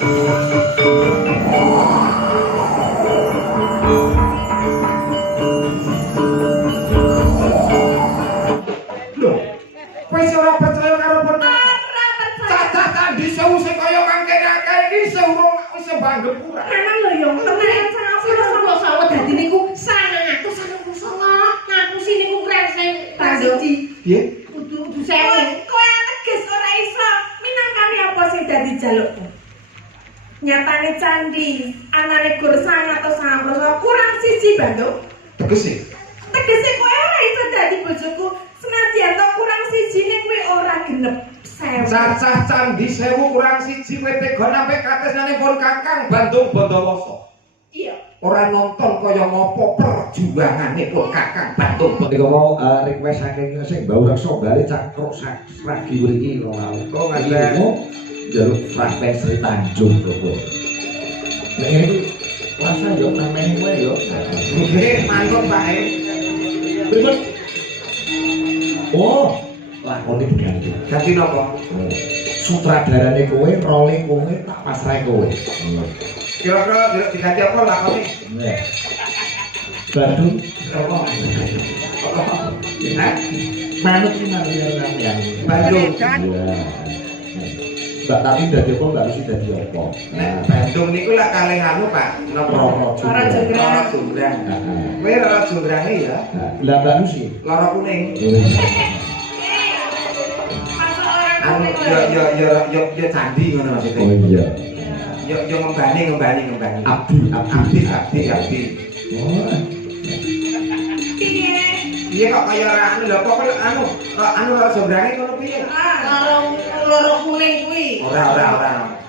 Wis ora percaya karo pon. Ora percaya. Cacah candi sewu sing kaya mangkene akeh iki seurung wis banget kurang. Emang lho yo, tenan sama sama dadi niku 999 ngapusi niku kreseng siji. Piye? Kudu sewu. Kowe teges ora iso. Minangkane apa sing dadi jalukmu? Nyatane candi anane gur 999 kurang siji Bandung. Tegese. Tegese kowe ora iso dadi bojoku. Senajan to kurang siji ning kowe ora genep 1000. Cacah candi sewu kurang siji kowe tega sampe katesane pun Kakang Bandung Bondowoso. Iya. Ora nonton kaya ngopo perjuangane pun Kakang Bandung. Nika mau request saking sing Mbah Reksa bali cangkruk ragi mriki lho. Oh ngaten. Jaluk fragment Sri Tanjung lho. Nek iki rasa yo namene kowe yo. Nggih, mantep Pak. Pripun? Oh, lakone diganti. Ganti napa? Sutradarane kowe, role kowe tak pasrahe kowe. Kira-kira diganti apa lakone? Nah. Bandung Apa? Hah? manut iki marian sampeyan. Bandung. Iya. Mbak tapi dadi apa Mbak mesti dadi apa? Nek Bandung niku lak kalih anu Pak, napa? Lara Jonggrang. Lara Jonggrang. Kowe lara Jonggrang ya? Lah Mbak Nusi. Lara kuning. Masuk orang Anu yo candi ngono maksudnya. Oh iya. Yo ngembani. Abdi. Oh. piye? Iya kok kaya ora anu lho kok anu lara Jonggrang ngono piye? Loro kuning kuwi. Ora.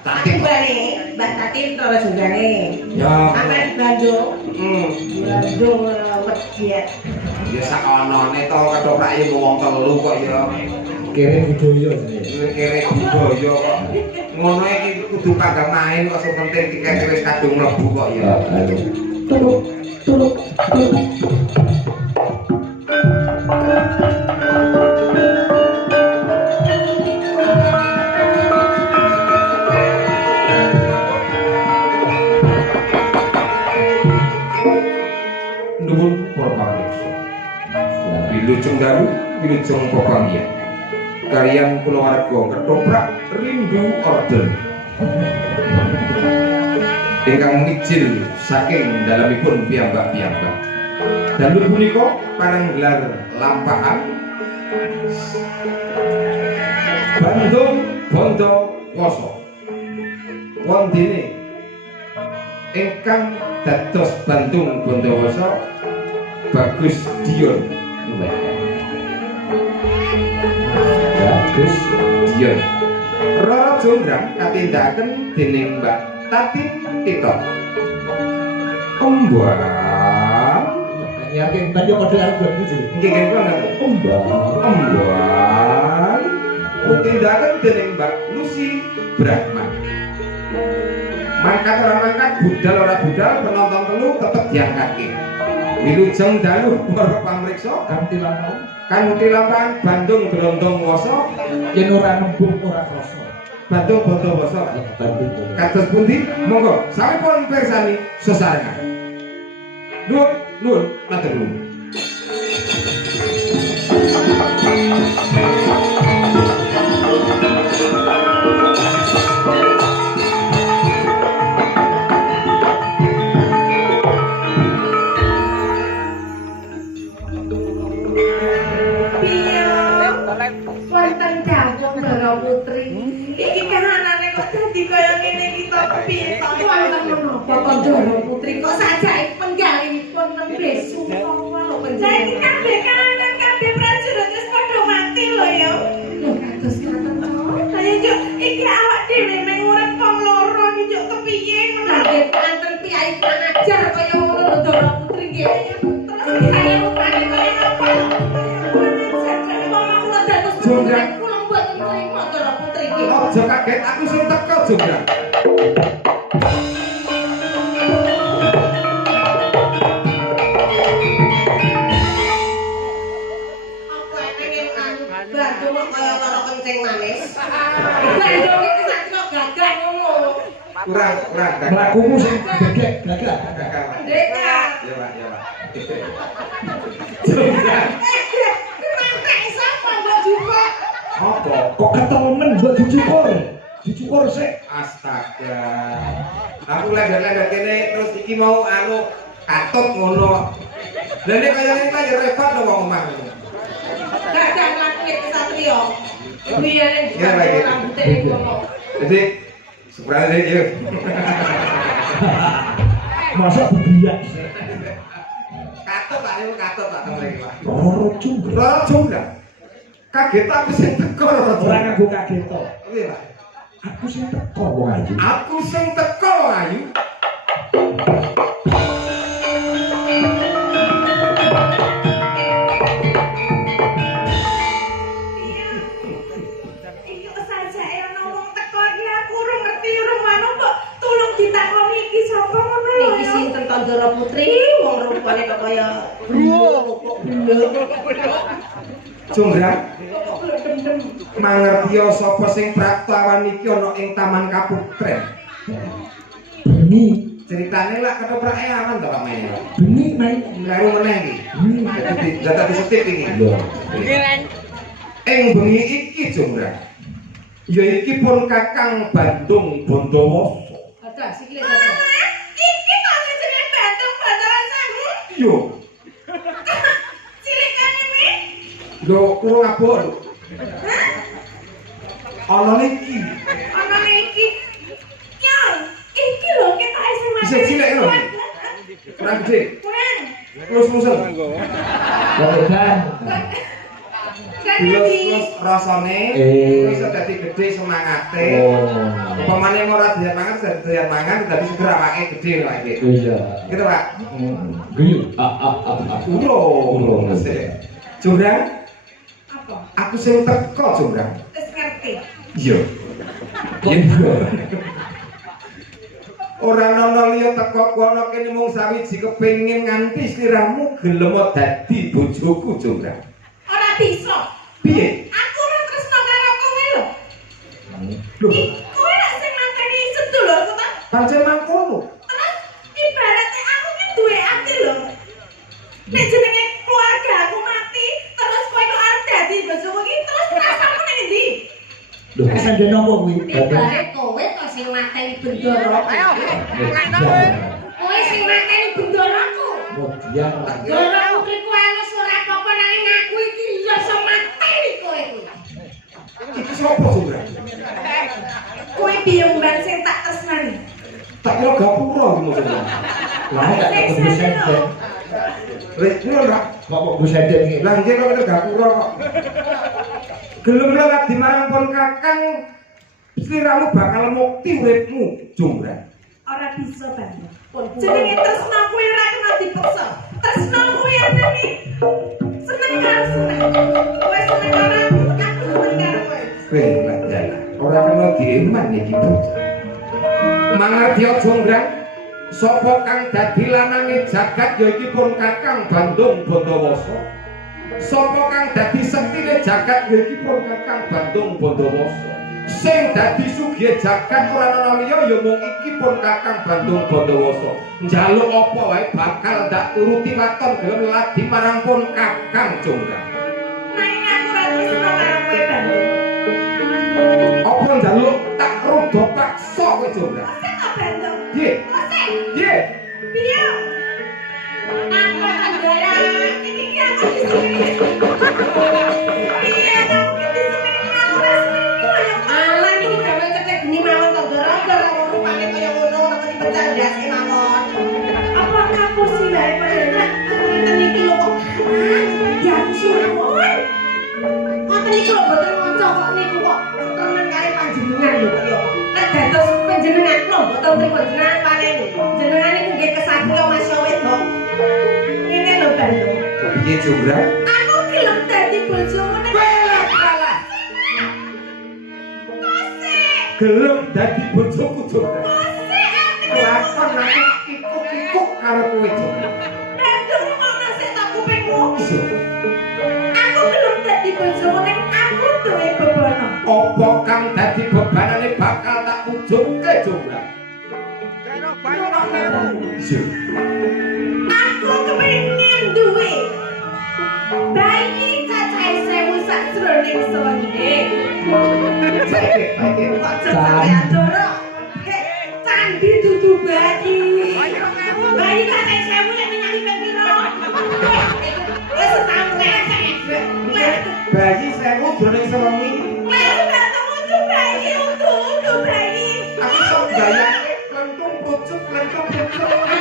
Tapi bali, Mbak Tatin lara jonggange. Ya. Amen Bandung. Bandung wedhet. Ya sak onone to kethoprake wong telu kok ya. Kere budaya jenenge. Kere budaya kok. Ngono iki kudu panggang main kok sing penting tiket wis kadung mlebu kok ya. Ayo. Tuluk. Nuwun para pamirsa. Wilujeng dalu, wilujeng pepanggihan. Kaliyan kulawarga ketoprak rindu order. Ingkang mijil saking dalemipun piyambak-piyambak. Dalu punika panenggelar lampahan Bandung Bondowoso. Wondene ingkang dados Bandung Bondowoso Bagus Dion. Bagus. Dion. Rara Jonggrang katindakaken dening Mbak Tatin Tito. Ombang. Yakin tadi kode aku iki. Nggih nggih banget. Ombang. Katindakaken dening Mbak Lucy Brahma. Mangkat ora mangkat, budal ora budal, penonton telu tetep diangkatke. Wilujeng dalu para pamriksa kanthi lampahan Bandung Bondowoso Yen ora nembung ora krasa. Bandung Bondowoso. Bandung. Kados pundi? Monggo sampun pirsani sesarengan. Nuwun, matur nuwun. Wonten dawuh Ndara Putri. Iki kahanane kok dadi kaya ngene iki to piye to wonten menapa kok Ndara Putri kok sajake penggalipun nembe sumpah lho penjara. Lah iki kabeh kahanan kabeh prajurit wis padha mati lho ya. Lho kados ngaten to. Ayo yo iki awak dhewe mung urip wong loro iki yo kepiye menawa anten piyai pengajar kaya ngono lho Ndara Putri nggih. Terus saya rupane kaya apa? Jonggrang. Kula mboten trima Ndara Putri iki. Aja kaget aku sing teko Jonggrang. Apa eneng yang anu Bandung kok kaya lara kencing manis. Bandung iki sak kilo gagah ngono. Kurang gagah. Mlakumu sing gegek gagah. Gagah, Pak. Pendekar. Ya, Pak, ya, Pak. Mantek sapa mbok juga? Apa? Kok ketelemen mbok dicukur? Dicukur sik. Astaga. Aku lender-lender kene terus iki mau anu katut ngono. Lah nek kaya ngene kan ya repot lho wong omah. Gagah lakune kesatria. Biyane Ya, baik. rambute ning kono. Jadi sebenarnya ya. Masa bebiak sik. Katut Pak, niku katut Pak temen iki Pak. Loro jumbo. Loro jumlah. Kaget aku sing teko loro Ora nganggo kaget to. Piye Pak? Aku sing teko wong ayu. Aku sing teko ayu. Iki saja ana wong teko iki aku ora ngerti ora mano mbok tulung ditakoni iki sapa ngono lho. Iki sinten Tandara Putri wong rupane kok kaya Jonggrang. Mangertiya sapa sing praktawan iki ana ing Taman Kaputren. Beni, Ceritane lak ketoprake aman to Pak Mai. beni mai. Lalu meneh iki. Dadi data disetip iki. Lho. Ing bengi iki Jonggrang. Ya iki pun Kakang Bandung Bondowoso. Ada sikile ada. Iki kok jenenge Bandung Bondowoso. Yo, Cilikane kuwi. yo kurang abot. Ana niki. Ana iki. Ya, iki lho ketoke sing Bisa cilik lho. Kurang gede. Kurang. Lus-lusen. Kan. Lus-lus rasane iso dadi gede semangate. Oh. Upamane ora doyan mangan, doyan mangan dadi seger awake gede lho iki. Iya. Gitu Pak. Guyu. Urung. Jonggrang, Apa? aku sing teko Jonggrang. Wis ngerti. Iya. Iya. Ora ana liya teko kono kene mung sawiji kepengin nganti sliramu gelem dadi bojoku Jonggrang. Ora bisa. Piye? Aku ora tresno karo kowe lho. Lho, Kowe lak sing mateni sedulurku ta? pancen mangkono. Terus ibaratnya aku ki duwe ati lho. Nek jenenge keluarga aku mati, terus kowe kok arep dadi bojoku ki, terus rasamu ning ndi? Lho, kesandene apa kuwi? Ibarat kowe kok sing mateni bendoro. Kowe sing mateni bendoroku. Kemudian Ora mungkin kowe ana surat apa nanging aku iki ya iso mateni kowe kuwi. Iki sapa Jonggrang? Kowe biyung-bang sing tak tresnani. Tak kira gapura iki maksudnya. lah tak kudu sendek. Rek, ngono Pak. Kok kudu sendek iki? Lah nggih kok kira gapura kok. Gelem lewat di marang pon Kakang sliramu bakal mukti uripmu Jonggrang. Ora bisa banget. Jenenge tresna kuwi ora kena dipaksa. Tresna kuwi anane seneng karo seneng. Kowe seneng karo aku, aku seneng karo kowe. Weh, Pak Jala. Ora kena dieman iki, Bu. Mangartya Jonggrang, sapa kang dadi lanange jagat ya iki pun Kakang Bandung Bondowoso. Sapa kang dadi sektine jagat ya iki pun Kakang Bandung Bondowoso. Sing dadi sugih jagat ora ana liya ya mung iki pun Kakang Bandung Bondowoso. Njaluk apa wae bakal ndak turuti waton gelem ladi marang pun Kakang Jonggrang. Nanging aku ora tresna karo kowe Bandung. Apa njaluk tak rada paksa kowe Jonggrang? Sing kok Bandung? Piye? Sing Piye? piye? Aku Andara, iki ki aku disenengi. Piye aku ki disenengi aku ora seneng koyo alah iki gawe cetek geni mawon to gara-gara wong rupane kaya ngono ora ngerti bercandase mawon. Apa kamu sih wae padahal ngoten iki lho kok. Ya mawon. Ngoten iki lho boten kanca kok niku kok temen kare panjenengan lho kok ya. Nek dados panjenengan kula boten trimo jenengan pareni. Jenengan niku nggih kesatria Mas Wedok. Ngene lho Bandung. Piye Jonggrang? Aku gelem dadi bojomu nek Alah. Gelem dadi bojoku Jonggrang. Lakon aku kikuk-kikuk karo kowe Jonggrang. Bandung kok nasi tak kupingmu. Iso. Aku gelem dadi bojomu nek aku duwe bebono. Apa kang dadi bebanane bakal tak ujungke Jonggrang. Aku kepengin duwe bayi cacahe 1000 sakjroning sewengi. Kok sampeyan ndoro? Candi dudu bayi. Bayi cacahe 1000 nek nyali ping piro? Wis setahun Bayi 1000 jroning sewengi. Wis ketemu tuh bayi utuh bayi. Aku sok bayangke lentung pucuk.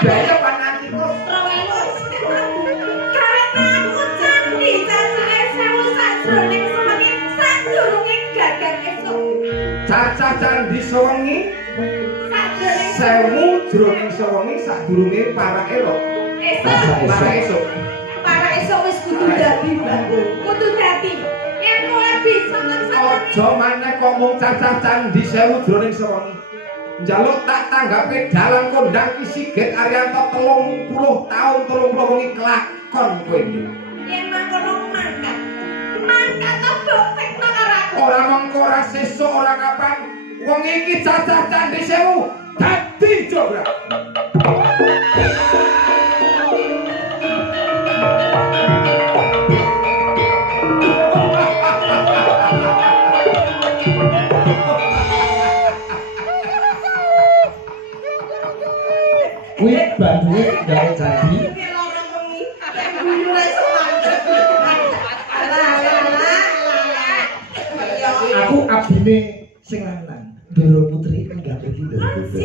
Bayi apa nanti kok? Karena aku candi cacahe 1000 sakjroning sewengi sadurunge gagang esuk. Cacah candi sewengi. Sadurunge 1000 jroning sewengi sadurunge parake lho. esuk. Para esuk wis kudu dadi bangku. Kudu dadi. Yen kowe bisa nglaksanani Aja maneh kok mung cacah candi 1000 jroning sewengi. Njaluk tak tanggapi dalang kondang ki Sigit Ariyanto 30 taun 30 wengi kelakon kowe iki. yen mangkono mangkat. Mangkat mbok tekno karo aku. Ora mengko ora sesuk ora kapan wong iki cacah candi 1000 dadi jograk. Kuwi bantuke gawe candi. Aku abine sing lanang. Ndoro Putri enggak iki Ndoro Putri.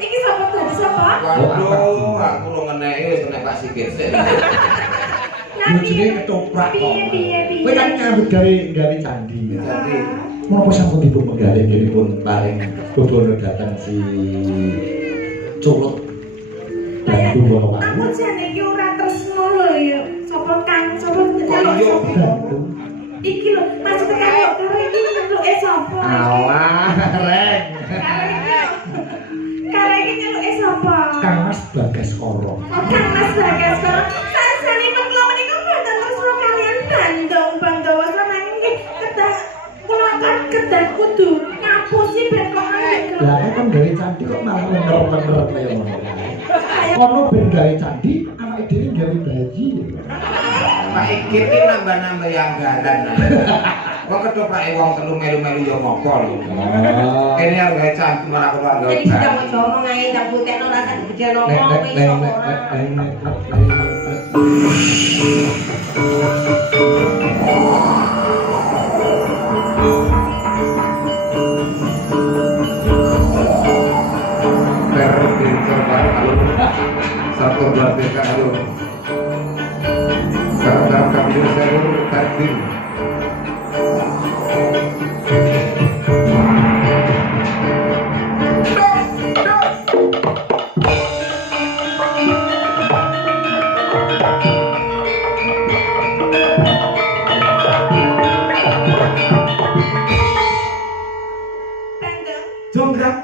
Iki sapa tadi sapa? Waduh, aku lu ngeneki wis kena Pak Sigit sik. Bojone ketoprak kok. Piye. Kowe kan nyambut gawe candi. Dadi Menapa sampun dipun menggalih dipun paring bobono dateng si Culut. Bantu wono Aku kamu. jane iki ora tresno lho ya. Sapa Kang? Sapa iya Bantu. iki lho, maksud karo iki nyeluke sapa? Alah, reng. Karo iki nyeluke sapa? Kang Mas Bagaskara. Kang Mas Bagaskara. Sasanipun kula menika mboten tresno kalian Bandung Bandawa nanging nggih kedah kula kan kedah kudu ngapusi ben kok Lah kan gawe candi kok malah menger-menger kaya ngono. Kono ben gawe candi, awake dhewe gawe bayi. Pak Igit iki nambah-nambah anggaran. Wong ketopake wong telu melu-melu ya ngopo lho. Kene arep gawe candi malah kok gawe Jadi bayi. jangan ngomong ae ndang putekno rasa digedeno Nek ngomong nek iso nek ora. Satu dua tiga alur. Sekarang kami serur takdir. Bandung, Jonggrang.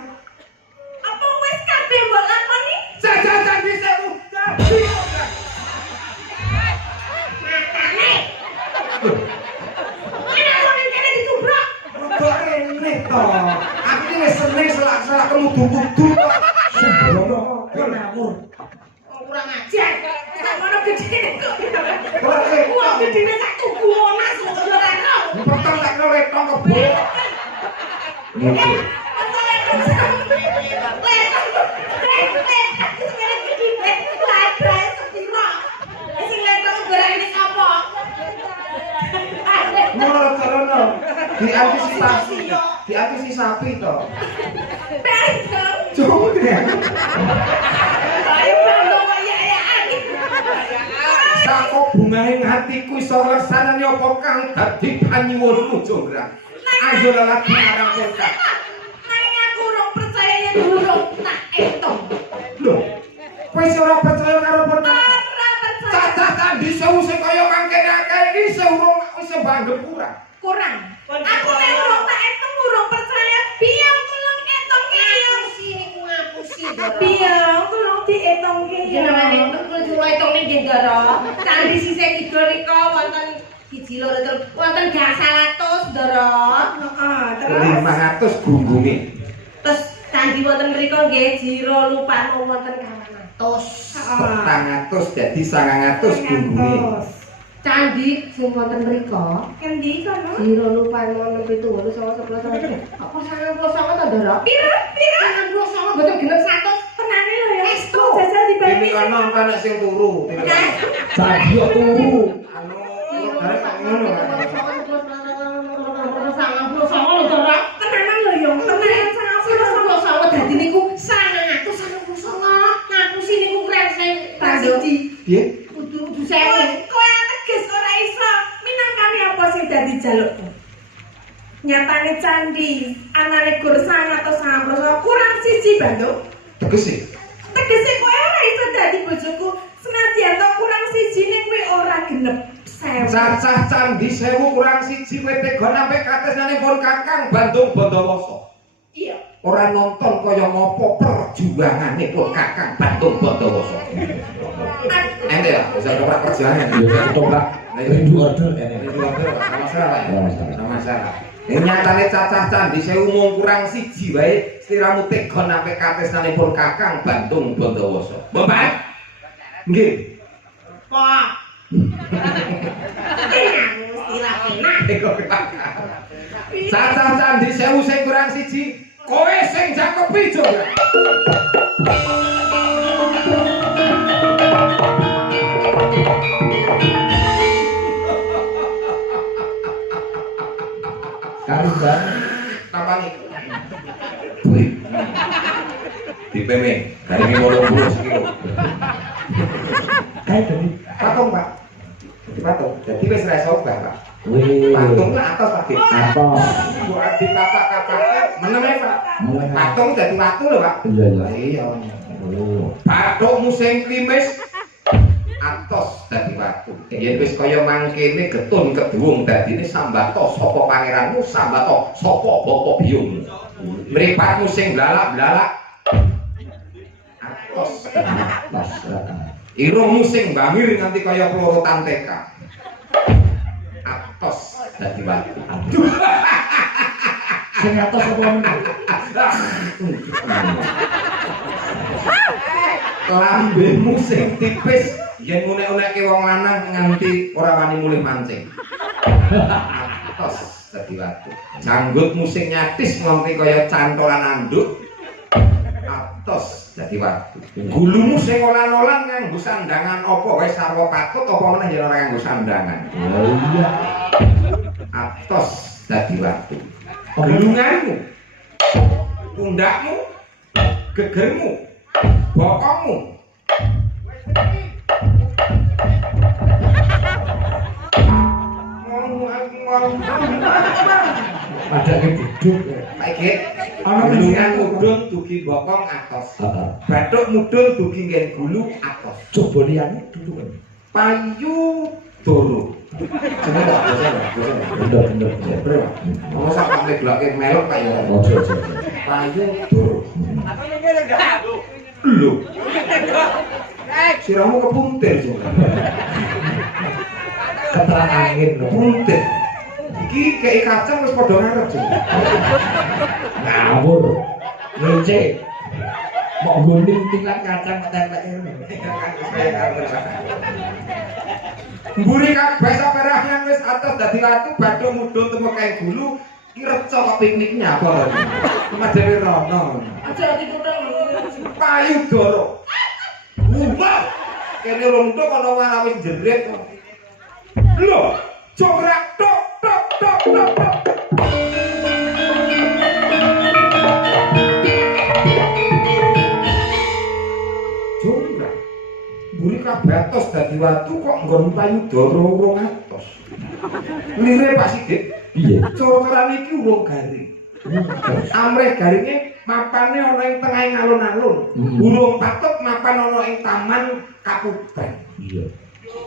apa wis kabeh mbok lakoni? Cacah candi 1000 dadi jonggrang. Makane. Ana kok ning kene ditubruk. Kok rene to? Aku iki wis seneng selak-selak kemudu-mudu kok. Sembrono ngawur. Oh, kurang ajar. Sak ngono gedene kok. Kok Wong gedene sak tuku onas kok ora ono. potong tak karo retong kebo. Ngono karono. Diantisipasi to. Jonggrang. Saka bungahing hatiku iso ngrasani apa kang dadi panyuwunmu Jonggrang. Ayo lelaki marang kowe. Lho, kowe iso ora percaya karo ponakan. Cacah candi 1000 sing kaya mangkene akeh iki wis banget kurang. Kurang. Aku nek urung tak etung urung percaya. Biar tolong etung iki. Biar tolong dietong iki. Jenengane kudu etung ning Gendara. Candi sisih kidul rika wonten siji loro terus wonten gangsal atus, Ndara. Heeh, terus 500 gunggunge. terus Candi wonten mriku nggih jiro lupano wonten 200. 400 dadi 900 gunggune. Candi sing wonten mriku Kendi kono? jiro lupano 6 7 8 9 10 11 apa 99 ta Ndara? Pira? 99 boten genep 100 Tenane lho ya. Estu. Jajal Ini dibagi. ana ana sing turu. Candi kok turu. Anu Jiro arek lupano ngono. 99 lho Ndara. Tenanan lho ya. Tenanan sangat Dadi niku 199 ngapusi niku kreseng siji. Piye? kudu sewu. Kowe ateges ora iso minangkane apa sing dadi jalukmu? Nyatane candi anane gur 199 kurang siji Bandung. Tegese. Tegese kowe ora iso dadi bojoku senajan to kurang siji ning kowe ora genep 1000. Cacah candi 1000 kurang siji kowe tega sampe katesane pun Kakang Bandung Bondowoso. Iya. Ora nonton kaya ngopo perjuangane pun Kakang Bandung Bondowoso. Ente ya, bisa ketoprak perjuangan. Ya ketoprak rindu order kene. Ini sama masalah. Ora masalah. Sama masalah. Ini nyatane cacah candi 1000 mung kurang siji wae sliramu tega sampe katesane pun Kakang Bandung Bondowoso. Bapak. Nggih. Kok. Cacah candi 1000 sing kurang siji, kowe sing jakepi juga. Kariban Kapan iki? Wih. Di PM, dari ini 80 kilo. kae dadi Patung, Pak. Jadi patung. Jadi wis ra iso obah, Pak. wih. Patung lah atas Pak. Apa? Buat di kata-katanya meneng Pak. Meneng. Patung dadi watu lho, Pak. Iya iya. Iya. Oh. Bathukmu sing klimis atos dadi watu. Yen wis kaya mangkene getun keduwung dadine sambato sapa pangeranmu, sambato sapa bapa biyungmu. Mripatmu sing blalak-blalak atos Pas irungmu sing mbamir nganti kaya pelorotan TK. Atos dadi watu. sing atas apa meneh? Lambemu sing tipis yen unek-uneke wong lanang nganti ora wani mulih mancing. Atos dadi watu. Janggutmu sing nyatis nganti kaya cantolan anduk. Atos dadi watu. Gulumu sing olan-olan nganggo sandangan apa wae sarwa patut apa meneh yen ora nganggo sandangan. Oh iya. Atos dadi watu. Gelunganmu, pundakmu, gegermu, bokongmu. Padake duduk. Saiki ana gelungan mudhun dugi bokong atos. Heeh. Bathuk mudhun dugi nggen gulu atos. Coba liyane duduk. Payu doro. Jenenge kok Bener bener. Bro, mau sak sampe bloke melok kaya ngono. Ojo ojo. Payu doro. Lho. Siramu kepuntir juga. Keteran angin lho. Puntir. Iki kei kacang wis padha ngarep juga. Ngawur. Ngece. Mau guning tingkat kacang tempek ini. Mburi kabeh saperahnya wis atos dadi watu bathuk mudhun temu kae gulu iki reca kok pikniknya apa to. Cuma dhewe rono. Aja dituthuk. Payu doro. Wah. Kene rontok ana wong wis jerit. Lho, jograk tok tok tok tok tok. Jograk. Mburi kabeh atos dadi watu kok nggon payu doro urung atos. Lire Pak Sigit. Piye? Cara iki urung garing. Amrih garinge mapane ana ing tengah alun-alun. Burung patut mapan ana ing taman Kapupen. Iya.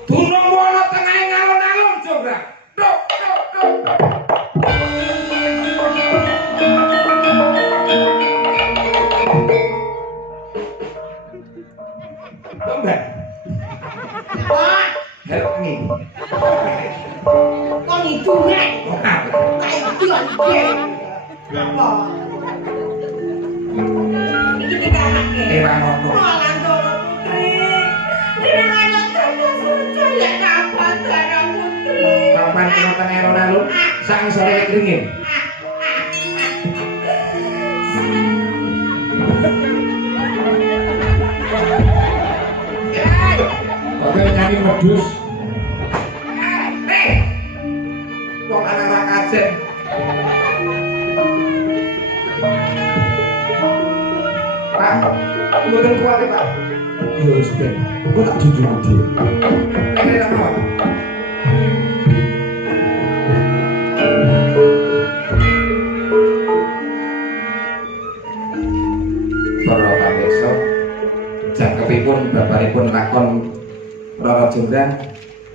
Durung ana tengah alun-alun juga. Tok tok tok. Mbak. Wah, Help me. kok ngidunge. Oh, apa? Kayak iki kok iki. Apa? Ewang ngono. Malah Dara Putri. Dinangan tanda suci lek kapan Dara Putri. Kapan kena tengah alun-alun sang sore kringin. Oke nyanyi medus. Wong anak ra kajen. Pak, mboten kuat ya, Pak. Yo wis ben. Aku tak junjung dia. Nek ra mau. Para pamirsa, jangkepipun bapakipun lakon Rara Jonggrang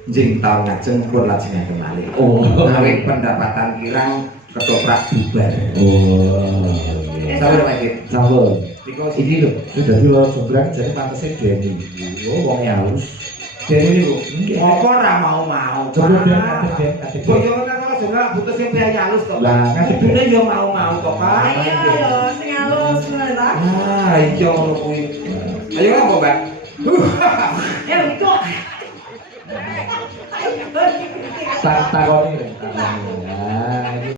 njing taun ngajeng pun lajengaken malih. Oh. Awit pendapatan kirang ketoprak bubar. Oh. Sabar Pak Dit. Sabar. Diko Iki lho, sudah di Rara Jonggrang jadi pantese Deni. Oh, wong halus. Dene niku. Apa ora mau-mau. Coba ben kadek kadek. Boyo kan Rara Jonggrang butuh sing piye halus to. Lah, kadene yo mau-mau kok, Pak. Ayo lho sing halus ngono ta. Ah, iya ngono kuwi. Ayo apa, Mbak? Kok. Tak takoni. Ya,